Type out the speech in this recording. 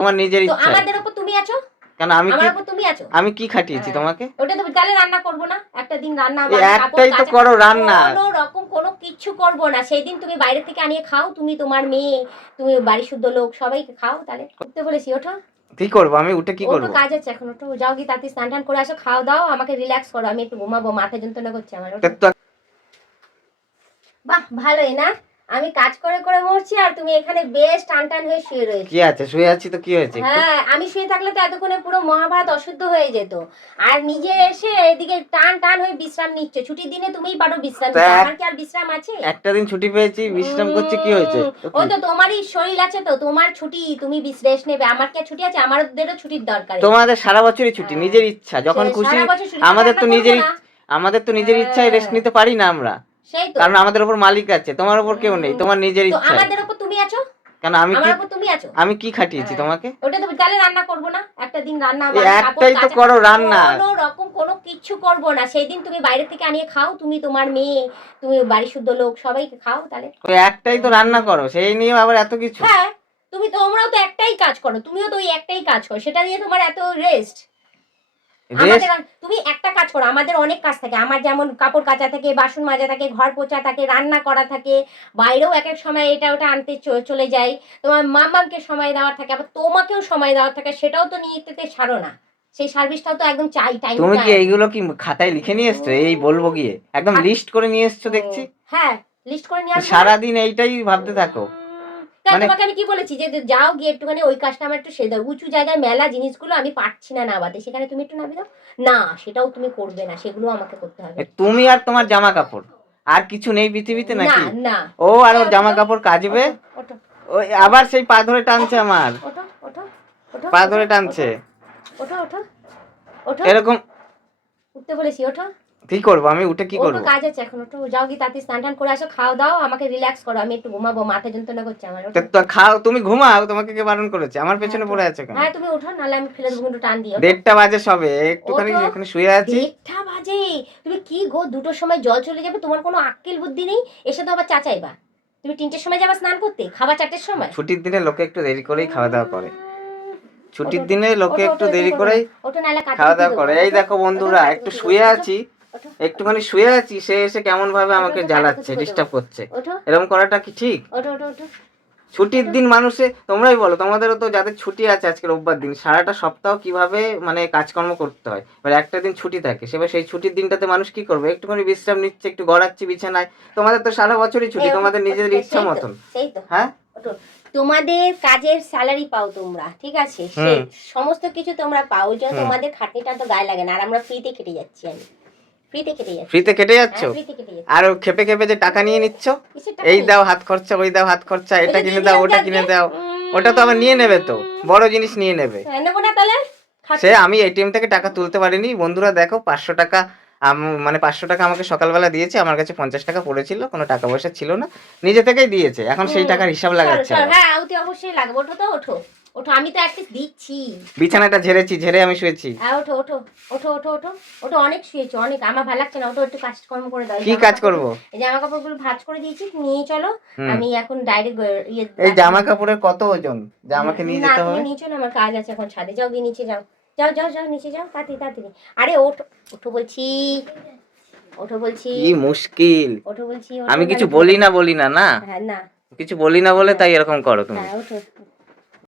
তোমার নিজের তো ইচ্ছা। আমাদের উপর তুমি আছো কেন আমি আমার কি উপর তুমি আছো আমি কি খাটিয়েছি তোমাকে? ওটা তো তাহলে রান্না করব না একটা দিন রান্না এই বান্না কাপড় একটাই তো কাচা করো রান্না। কোনো রকম কোনো কিচ্ছু করব না সেই দিন তুমি বাইরে থেকে আনিয়ে খাও তুমি তোমার মেয়ে তুমি বাড়ি শুদ্ধ লোক সবাইকে খাও তাহলে করতে বলেছি ওঠো কি করবো আমি উঠে কি ওঠো করবো? কাজ আছে এখন ওঠো যাও গিয়ে তাড়াতাড়ি স্নান টান করে আসো খাও দাও আমাকে রিল্যাক্স করো আমি একটু ঘুমাবো মাথা যন্ত্রণা করছে আমার ওঠো। তো বাহ ভালোই না আমি কাজ করে করে মরছি আর তুমি এখানে বেশ টান টান হয়ে শুয়ে রয়েছো কি আছে, শুয়ে আছি তো কি হয়েছে? হ্যাঁ আমি শুয়ে থাকলে তো এতক্ষণে পুরো মহাভারত অশুদ্ধ হয়ে যেত আর নিজে এসে এদিকে টান টান হয়ে বিশ্রাম নিচ্ছ ছুটির দিনে তুমিই পারো বিশ্রাম নিতে আমার কি আর বিশ্রাম আছে একটা দিন ছুটি পেয়েছি, বিশ্রাম করছি, কি হয়েছে? ওই তো তোমারই শরীর আছে তো তোমার ছুটি তুমি রেস্ট নেবে আমার কি আর ছুটি আছে আমাদেরও ছুটির দরকার তোমাদের সারা বছরই ছুটি, নিজের ইচ্ছা যখন খুশি। আমাদের তো নিজের ইচ্ছায় রেস্ট নিতে পারি না আমরা, সেই তো কারণ আমাদের উপর মালিক আছে, তোমার উপর কেউ নেই, তোমার নিজের তো ইচ্ছা। আমাদের উপর তুমি আছো কেন আমি কি খাটিয়েছি তোমাকে? ওটা তো তাহলে রান্না করব না একটা দিন রান্না এই একটাই তো করো রান্না। কোনো রকম কোনো কিচ্ছু করব না সেই দিন তুমি বাইরে থেকে আনিয়ে খাও তুমি তোমার মেয়ে তুমি বাড়ি শুদ্ধ লোক সবাইকে খাও তাহলে ওই একটাই তো রান্না করো, সেই নিয়ে আবার এত কিছু। হ্যাঁ তোমরাও তো একটাই কাজ করো তুমিও তো ওই একটাই কাজ করো সেটা নিয়ে তোমার এত রেস্ট তুমি একটা কাজ করো আমাদের অনেক কাজ থাকে আমার যেমন কাপড় কাচা থাকে বাসন মাজা থাকে ঘর পোছা থাকে রান্না করা থাকে বাইরেও এক এক সময় এটা ওটা আনতে চলে যাই তোমার মামাকে সময় দেওয়ার থাকে আবার তোমাকেও সময় দেওয়ার থাকে সেটাও তো নিয়ে ছাড়ো না সেই সার্ভিসটাও তো একদম চাই টাইম তুমি কি এইগুলো কি খাতায় লিখে নিয়ে এসছো? এই বলবো গিয়ে একদম লিস্ট করে নিয়ে এসছো দেখছি। হ্যাঁ লিস্ট করে নিয়ে আসবো সারাদিন এইটাই ভাবতে থাকো। তোমাকে আমি কি বলেছি যে যাও গিয়ে একটুখানি ওই কাজটা আমার একটু সেরে দাও উঁচু জায়গায় মেলা জিনিসগুলো আমি পারছি না নাবাতে সেখানে তুমি একটু নাবি দাও না সেটাও তুমি করবে না সেগুলো আমাকে করতে হবে তুমি আর তোমার জামা কাপড় আর কিছু নেই পৃথিবীতে নাকি? না ও আর ওর জামা কাপড় কাচবে, ওই আবার সেই পা ধরে টানছে আমার, পা ধরে টানছে এরকম। উঠতে বলেছি ওঠো কি করবো আমি উঠে কি করবো? কাজ আছে এখন ওঠো যাও গিয়ে তাড়াতাড়ি স্নান টান করে আসো খাও দাও আমাকে রিল্যাক্স করো আমি একটু ঘুমাবো মাথা যন্ত্রণা করছে আমার তো খাও, তুমি ঘুমাও, তোমাকে কে বারণ করেছে? আমার পেছনে পড়ে আছে কেন? হ্যাঁ তুমি ওঠো নাহলে আমি ফেলে দেবো টান দিয়ে 1:30 বাজে সবে, একটুখানি এখানে শুয়ে আছি। 1:30 বাজে তুমি কি গো 2টোর সময় জল চলে যাবে তোমার কোনো আক্কেল বুদ্ধি নেই এসে তো আবার চাচাইবা তুমি 3টের সময় যাবা স্নান করতে খাবার 4টের সময় ছুটির দিনে লোকে একটু দেরি করেই খাওয়া দাওয়া করে, ছুটির দিনে লোকে একটু দেরি করেই খাওয়া দাওয়া করে। এই দেখো বন্ধুরা একটু শুয়ে আছি, একটুখানি শুয়ে আছি, সে এসে কেমন ভাবে আমাকে জ্বালাচ্ছে, ডিস্টার্ব করছে। এরকম করাটা কি ঠিক? ছুটির দিন মানুষে তোমরাই বলো, তোমাদেরও তো যাদের ছুটি আছে আজকে রোববার দিন, সারাটা সপ্তাহ কিভাবে মানে কাজকর্ম করতে হয়, এবার একটা দিন ছুটি থাকে, সেবার সেই ছুটির দিনটাতে মানুষ কি করবে? একটুখানি বিশ্রাম নিচ্ছে, একটু গড়াচ্ছে বিছানায়। তোমাদের তো সারা বছরই ছুটি, তোমাদের নিজেদের ইচ্ছা মতন। হ্যাঁ তোমাদের কাজের স্যালারি পাও তোমরা, ঠিক আছে, সেই সমস্ত কিছু তোমরা পাও যে তোমাদের খাটনিটা তো গায়ে লাগে না, আর আমরা ফ্রিতে কেটে যাচ্ছি আমি ফ্রিতে কেটে যাচ্ছ আর খেপে খেপে যে টাকা নিয়ে নিচ্ছ, এই দাও হাত খরচা, ওই দাও হাত খরচা, এটা কিনে দাও ওটা কিনে দাও, ওটা তো আবার নিয়ে নেবে, তো বড় জিনিস নিয়ে নেবে। সে আমি এটিএম থেকে টাকা তুলতে পারিনি বন্ধুরা, দেখো 500 টাকা মানে 500 টাকা আমাকে সকালবেলা দিয়েছে, আমার কাছে 50 টাকা পড়েছিল, কোনো টাকা পয়সা ছিল না, নিজে থেকেই দিয়েছে, এখন সেই টাকার হিসাব লাগাচ্ছে। হ্যাঁ অবশ্যই লাগবে, ওঠো তো ওঠো ওঠো আমি তো অ্যাটলিস্ট দিচ্ছি। বিছানাটা ঝেড়ে আমি শুয়েছি। হ্যাঁ ওঠো ওঠো ওঠো ওঠো ওঠো ওঠো অনেক শুয়েছো অনেক, আমার ভালো লাগছে না, ওঠো একটু কাজকর্ম করে দাও। কি কাজ করব? এই জামা কাপড়গুলো ভাঁজ করে দিয়েছি, নিয়ে চলো, আমি এখন ডাইরেক্ট এই জামা কাপড়ের কত ওজন যে আমাকে নিয়ে যেতে হবে? নিচে না আমার কাজ আছে এখন ছাদে, যাও গিয়ে নিচে যাও, যাও যাও যাও নিচে যাও তাড়াতাড়ি তাড়াতাড়ি। আরে ওঠো ওঠো বলছি, ওঠো বলছি। কি মুশকিল, ওঠো বলছি। আমি কিছু বলি না না, হ্যাঁ না কিছু বলি না বলে তাই এরকম করো তুমি। হ্যাঁ ওঠো।